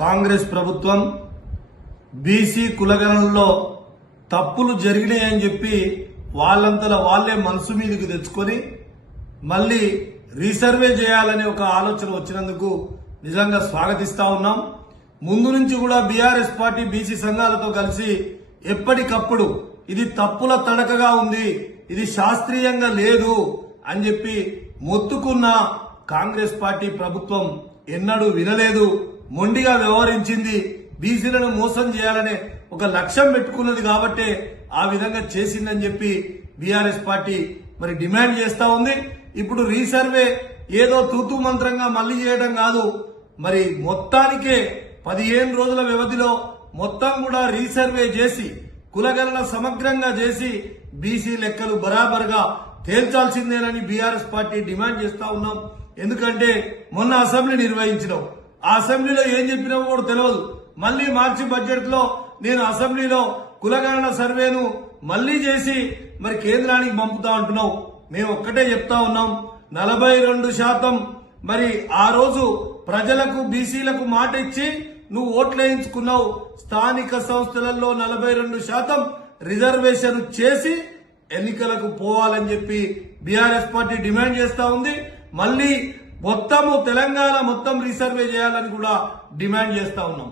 కాంగ్రెస్ ప్రభుత్వం బీసీ కులగణనలో తప్పులు జరిగినాయని చెప్పి వాళ్ళంతలా వాళ్లే మనసు మీదకి తెచ్చుకొని మళ్ళీ రీసర్వే చేయాలనే ఒక ఆలోచన వచ్చినందుకు నిజంగా స్వాగతిస్తా ఉన్నాం. ముందు నుంచి కూడా బీఆర్ఎస్ పార్టీ బీసీ సంఘాలతో కలిసి ఎప్పటికప్పుడు ఇది తప్పుల తడకగా ఉంది, ఇది శాస్త్రీయంగా లేదు అని చెప్పి మొత్తుకున్న కాంగ్రెస్ పార్టీ ప్రభుత్వం ఎన్నడూ వినలేదు, మొండిగా వ్యవహరించింది. బీసీలను మోసం చేయాలనే ఒక లక్ష్యం పెట్టుకున్నది కాబట్టే ఆ విధంగా చేసిందని చెప్పి బీఆర్ఎస్ పార్టీ మరి డిమాండ్ చేస్తా ఉంది. ఇప్పుడు రీసర్వే ఏదో తూతూ మంత్రంగా మళ్లీ చేయడం కాదు, మరి మొత్తానికే 15 రోజుల వ్యవధిలో మొత్తం కూడా రీసర్వే చేసి కులగణన సమగ్రంగా చేసి బీసీ లెక్కలు బరాబర్గా తేల్చాల్సిందేనని బీఆర్ఎస్ పార్టీ డిమాండ్ చేస్తా ఉన్నాం. ఎందుకంటే మొన్న అసెంబ్లీ నిర్వహించినాం, ఆ అసెంబ్లీలో ఏం చెప్పినావో కూడా తెలియదు. మళ్లీ మార్చి బడ్జెట్ లో నేను అసెంబ్లీలో కులగణన సర్వేను మళ్లీ చేసి మరి కేంద్రానికి పంపుతా అంటున్నావు. మేము ఒక్కటే చెప్తా ఉన్నాం, 42% మరి ఆ రోజు ప్రజలకు బీసీలకు మాట ఇచ్చి నువ్వు ఓట్లు వేయించుకున్నావు. స్థానిక సంస్థలలో 42% రిజర్వేషన్ చేసి ఎన్నికలకు పోవాలని చెప్పి బీఆర్ఎస్ పార్టీ డిమాండ్ చేస్తా ఉంది. మళ్లీ మొత్తము తెలంగాణ మొత్తం రీసర్వే చేయాలని కూడా డిమాండ్ చేస్తా ఉన్నాం.